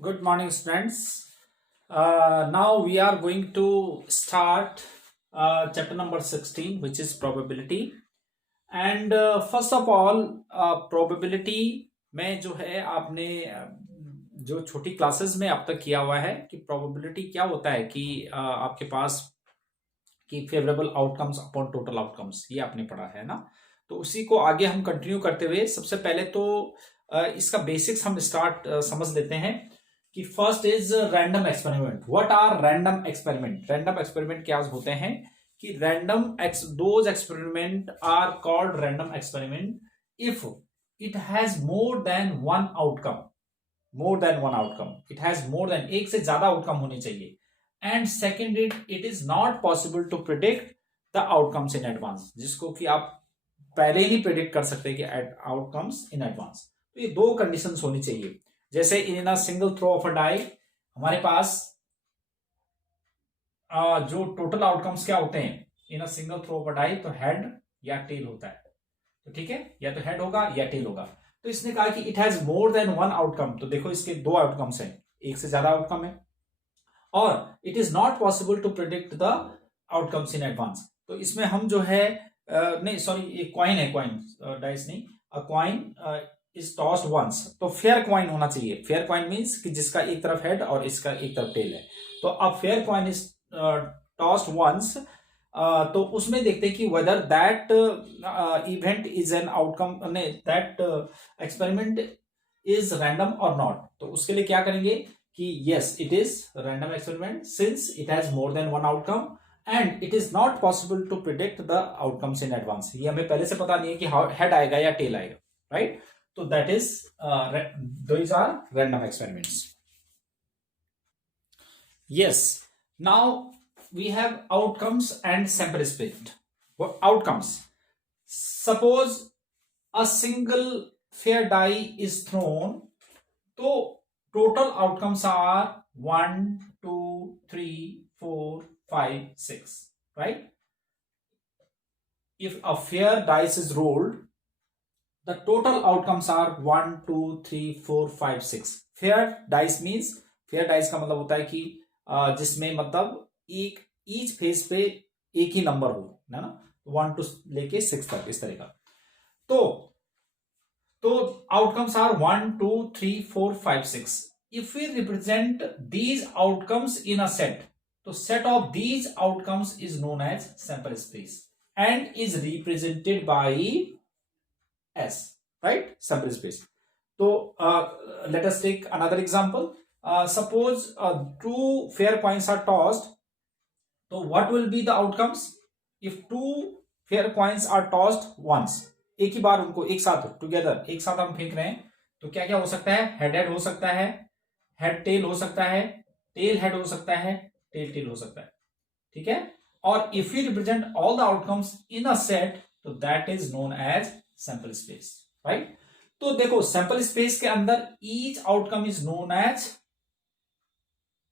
Good morning, students. Now we are going to start chapter number 16, which is probability. And first of all, probability में जो है आपने जो छोटी classes में अब तक किया हुआ है कि probability क्या होता है कि आपके पास कि favourable outcomes upon total outcomes, ये आपने पढ़ा है ना। तो उसी को आगे हम कंटिन्यू करते हुए सबसे पहले तो इसका बेसिक्स हम स्टार्ट समझ लेते हैं कि first is random experiment. What are random experiment? Random experiment क्या होते हैं कि those experiment are called random experiment if it has more than one outcome. It has more than, एक से ज्यादा आउटकम होने चाहिए। And second, it is not possible to predict the outcomes in advance, जिसको कि आप पहले ही प्रिडिक्ट कर सकते हैं कि आउटकम्स इन एडवांस। तो ये दो कंडीशंस होनी चाहिए। जैसे in a single throw of a die हमारे पास जो टोटल आउटकम्स क्या होते हैं in a single throw of a die, तो हेड या टेल होता है। तो ठीक है, या तो हेड होगा या टेल होगा। तो इसने कहा कि it has more than one outcome, तो देखो इसके दो आउटकम्स हैं, एक से ज्यादा आउटकम है। और it is not possible to predict the outcomes in advance. तो इसमें हम जो है नहीं सॉरी, ये क्वाइन है, क्वाइन डाइस नहीं। अ क्वाइन इज टॉस्ड वंस, तो फेयर क्वाइन होना चाहिए। फेयर क्वाइन मींस कि जिसका एक तरफ हेड और इसका एक तरफ टेल है। तो अब fair coin is tossed once, तो उसमें देखते हैं कि whether that event is an outcome, that experiment is random और नॉट। तो उसके लिए क्या करेंगे कि yes it is random experiment since it has more than one outcome and it is not possible to predict the outcomes in advance. ये हमें पहले से पता नहीं है कि हेड आएगा या टेल आएगा, राइट? तो that is those are random experiments. Yes, now we have outcomes and sample space. What outcomes? Suppose a single fair die is thrown, तो total outcomes are 1 2 3 4 5 6, right? If a fair dice is rolled, the total outcomes are 1 2 3 4 5 6. fair dice means, fair dice का मतलब होता है कि जिसमें मतलब एक each phase पे एक ही नंबर हो, है ना, 1 टू लेके 6 तक, इस तरह का। तो outcomes are 1 2 3 4 5 6। If we represent these outcomes in a set, तो set of these outcomes is known as sample space and is represented by S, right? Sample space. तो let us take another example. Suppose two fair coins are tossed, तो what will be the outcomes if two fair coins are tossed once? एक ही बार उनको एक साथ together, एक साथ हम फेंक रहे हैं, तो क्या क्या हो सकता है? हेड हेड हो सकता है, हेड टेल हो सकता है, टेल हेड हो सकता है, टेल टेल हो सकता है, ठीक है? और if you represent all the outcomes in a set, तो that is known as sample space, right? तो देखो सैंपल स्पेस के अंदर each outcome is known as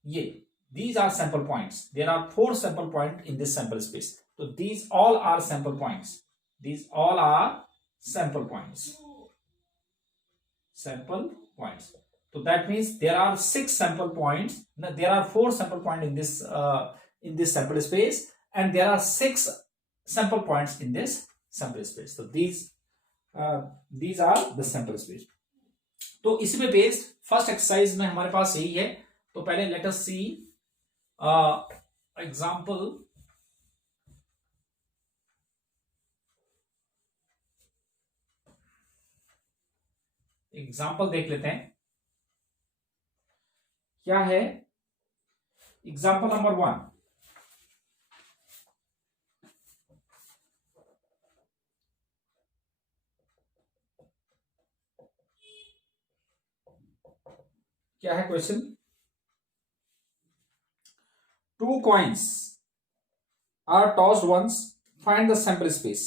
ये, these are sample points. There are 4 sample point in this sample space. So these all are sample points. These all are sample points. Sample points. So that means there are 6 sample points. Now, there are 4 sample point in this sample space, and there are 6 sample points in this sample space. So these are the sample space. तो इसी पे based first exercise में हमारे पास यही है। तो पहले late us सी example. Example देख लेते हैं क्या है। एग्जाम्पल नंबर 1, क्या है question? 2 coins are tossed once, find the sample space.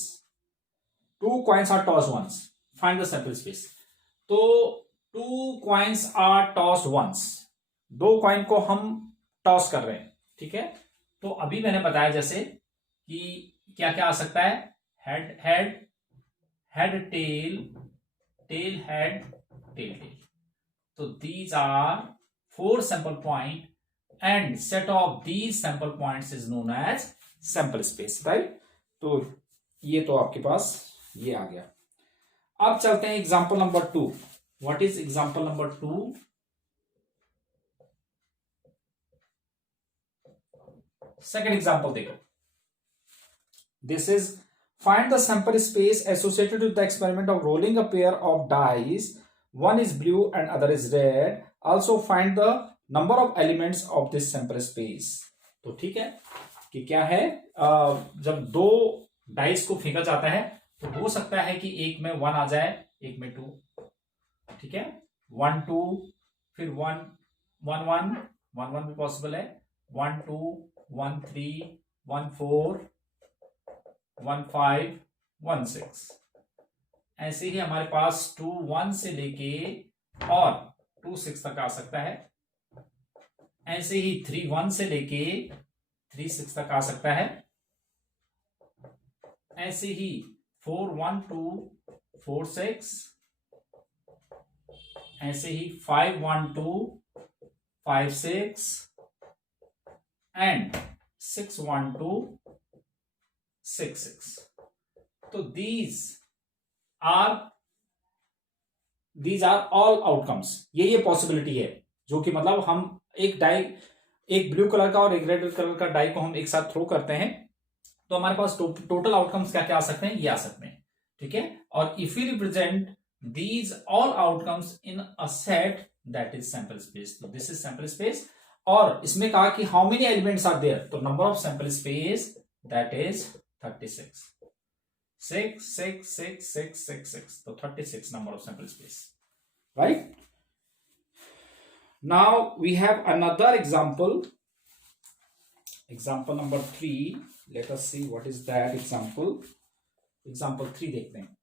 2 coins are tossed once, find the sample space. तो 2 coins are tossed once, 2 coin को हम टॉस कर रहे हैं, ठीक है? तो अभी मैंने बताया जैसे कि क्या क्या आ सकता है, head head, head tail, tail head, tail tail. तो these are 4 sample point and set of these sample points is known as sample space, right? तो ये तो आपके पास ये आ गया. अब चलते हैं example number 2. What is example number 2? Second example देखो. This is find the sample space associated with the experiment of rolling a pair of dice. One is blue and other is red. Also find the number of elements of this sample space. तो ठीक है कि क्या है, जब दो dice को फेंका जाता है तो हो सकता है कि एक में 1 आ जाए, एक में 2. ठीक है, 1 2, फिर 1 1 1 1 1 भी पॉसिबल है, 1 2 1 3 1 4 1 5 1 6. ऐसे ही हमारे पास 2 1 से लेके और 2 6 तक आ सकता है. ऐसे ही 3 1 से लेके 3 6 तक आ सकता है. ऐसे ही 4 1 2 4 6. ऐसे ही 5 1 2 5 6 एंड 6 1 2 6 6. तो these are all outcomes. ये पॉसिबिलिटी है जो कि मतलब हम एक ब्लू कलर का और एक रेड कलर का डाई को हम एक साथ थ्रो करते हैं तो हमारे पास टोटल आउटकम्स क्या क्या आ सकते हैं, ये आ सकते हैं. ठीक है, और if you represent these all outcomes in a set, that is sample space. तो this is sample space. और इसमें कहा कि how many elements are there, तो number of sample space that is 36. 6 6 6 6 6 6, तो 36 number of sample space, right? Now we have another example number 3. Let us see what is that example 3 देखते हैं.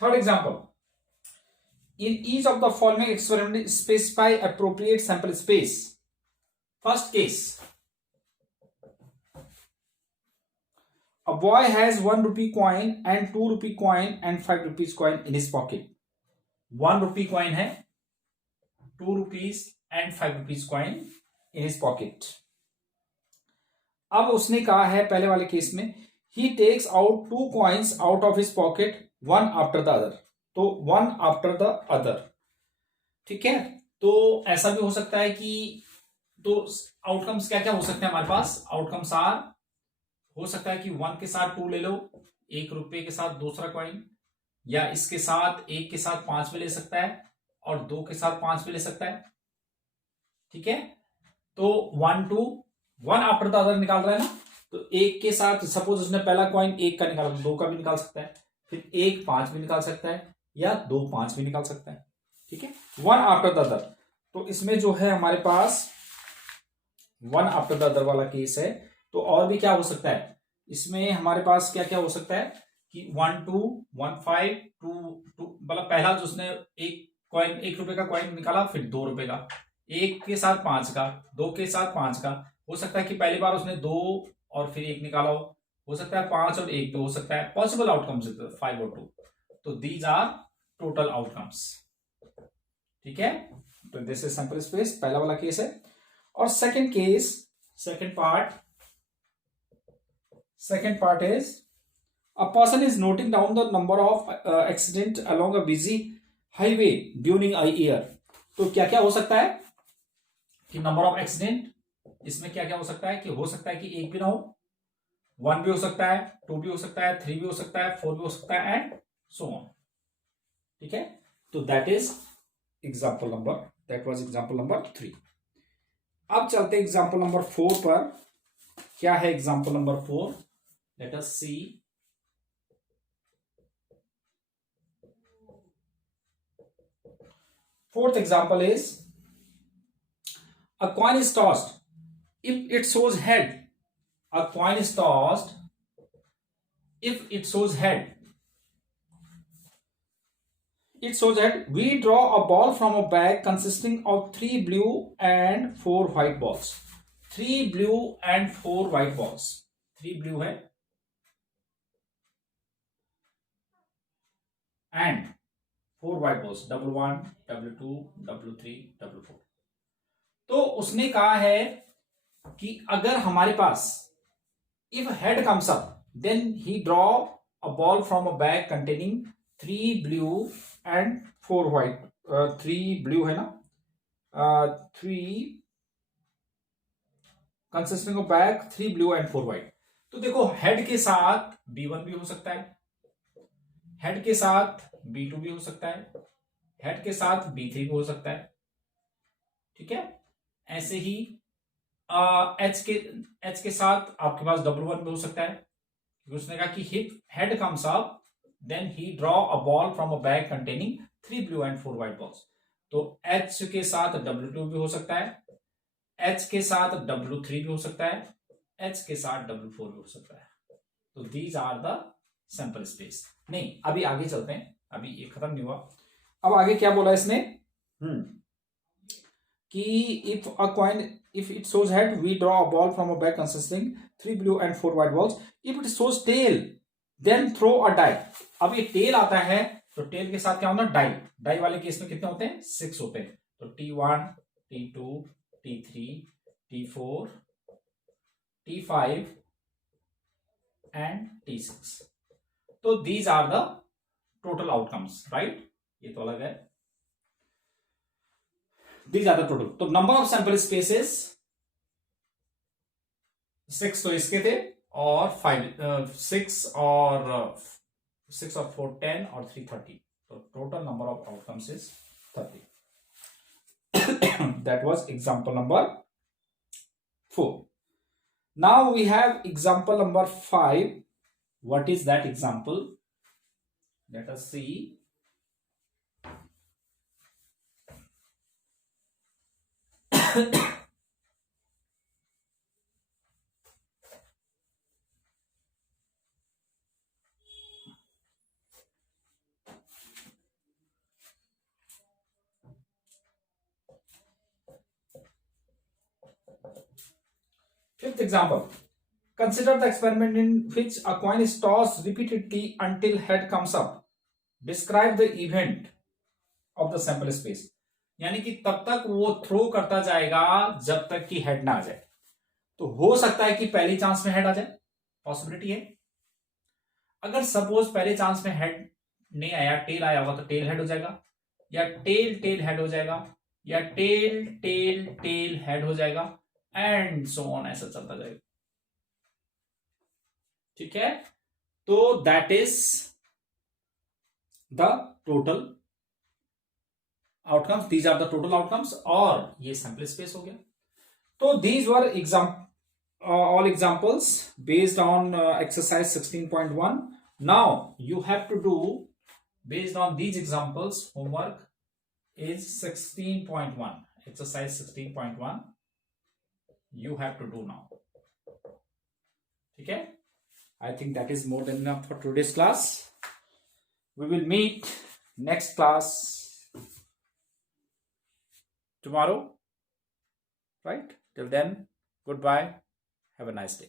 Third example. In each of the following experiment, specify appropriate sample space. First case. A boy has 1 rupee coin and 2 rupee coin and 5 rupees coin in his pocket. 1 rupee coin है, 2 rupees and 5 rupees coin in his pocket. अब उसने कहा है पहले वाले case में, he takes out 2 coins out of his pocket, one after the other. तो one after the other. ठीक है, तो ऐसा भी हो सकता है कि, तो आउटकम्स क्या क्या हो सकते हैं हमारे पास. आउटकम्स आर, हो सकता है कि 1 के साथ 2 ले लो, 1 रुपये के साथ दूसरा कॉइन, या इसके साथ 1 के साथ 5 भी ले सकता है और 2 के साथ 5 भी ले सकता है. ठीक है, तो 1 2 1 आफ्टर द अदर निकाल रहा है ना, तो 1 के साथ सपोज उसने पहला कॉइन 1 का निकाला, 2 का भी निकाल सकता है, फिर 1 5 भी निकाल सकता है, या 2 5 भी निकाल सकता है. ठीक है, 1 आफ्टर द अदर. तो इसमें जो है हमारे पास 1 आफ्टर द अदर वाला केस है. तो और भी क्या हो सकता है इसमें, हमारे पास क्या क्या हो सकता है कि 1 2 1 5 2 2, मतलब पहला जो उसने एक कॉइन 1 रुपए का कॉइन निकाला, फिर 2 रुपए का, 1 के साथ 5 का, 2 के साथ 5 का. हो सकता है कि पहली बार उसने 2 और फिर 1 निकाला हो सकता है 5 और 1 पे हो सकता है. पॉसिबल आउटकम्स 5 और 2. तो दीज आर टोटल आउटकम्स. ठीक है, तो दिस इज सैंपल स्पेस, पहला वाला केस है. और second case, second part is a person is noting down the number of accident along a busy highway during a year. तो क्या क्या हो सकता है कि नंबर ऑफ एक्सीडेंट, इसमें क्या क्या हो सकता है कि, हो सकता है कि 1 भी ना हो, 1 भी हो सकता है, 2 भी हो सकता है, 3 भी हो सकता है, 4 भी हो सकता है, एंड सो ऑन. ठीक है, तो दैट वाज एग्जांपल नंबर 3. अब चलते एग्जांपल नंबर 4 पर. क्या है example number 4? Let us see. Fourth example is, a coin is tossed. If it shows head, a coin is tossed. If it shows head, it shows that we draw a ball from a bag consisting of 3 blue and 4 white balls. 3 blue and 4 white balls. 3 blue है and 4 white balls, W1, W2, W3, W4. तो उसने कहा है कि अगर हमारे पास if head comes up then he draw a ball from a bag containing 3 blue and 4 white. 3 blue है ना, 3 consisting of bag, 3 blue and 4 white. तो देखो हेड के साथ B1 भी हो सकता है, हेड के साथ B2 भी हो सकता है, हेड के साथ B3 भी हो सकता है. ठीक है, ऐसे ही एच के साथ आपके पास W1 भी हो सकता है. उसने कहा कि if head comes up then he draw a ball from a bag containing 3 blue and 4 white balls. तो एच के साथ W2 भी हो सकता है, एच के साथ W3 भी हो सकता है, एच के साथ W4 भी हो सकता है. तो these are the sample space. नहीं, अभी आगे चलते हैं, अभी ये खत्म नहीं हुआ. अब आगे क्या बोला इसने कि if it shows head we draw a ball from a bag consisting 3 blue and 4 white balls. If it shows tail then throw a die. अब ये टेल आता है तो टेल के साथ क्या होता है, डाई. डाई वाले केस में कितने होते हैं, 6 होते हैं. तो T1, T2, T3, T4, T5 and T6. तो these are the total outcomes, right? ये तो अलग है. These are the total. तो number of sample spaces 6 तो इसके थे और 6 और 4 10 और 3 30. तो total number of outcomes is 30. That was example number 4. Now we have example number 5. What is that example? Let us see. Fifth example. Consider the experiment in which a coin is tossed repeatedly until head comes up. Describe the event of the sample space. यानी कि तब तक वो throw करता जाएगा जब तक कि हेड ना आ जाए. तो हो सकता है कि पहली चांस में हेड आ जाए, पॉसिबिलिटी है. अगर सपोज पहले चांस में हेड नहीं आया, टेल आया होगा तो टेल हेड हो जाएगा, या टेल टेल हेड हो जाएगा, या टेल टेल टेल हेड हो जाएगा, एंड सो ऑन, ऐसा चलता जाएगा. ठीक है, तो that is the total outcomes. These are the total outcomes. और ये सैंपल स्पेस हो गया. तो these were all examples based on exercise 16.1. Now you have to do based on these examples. Homework is 16.1, exercise 16.1 you have to do now. Okay, I think that is more than enough for today's class. We will meet next class tomorrow, right? Till then, goodbye. Have a nice day.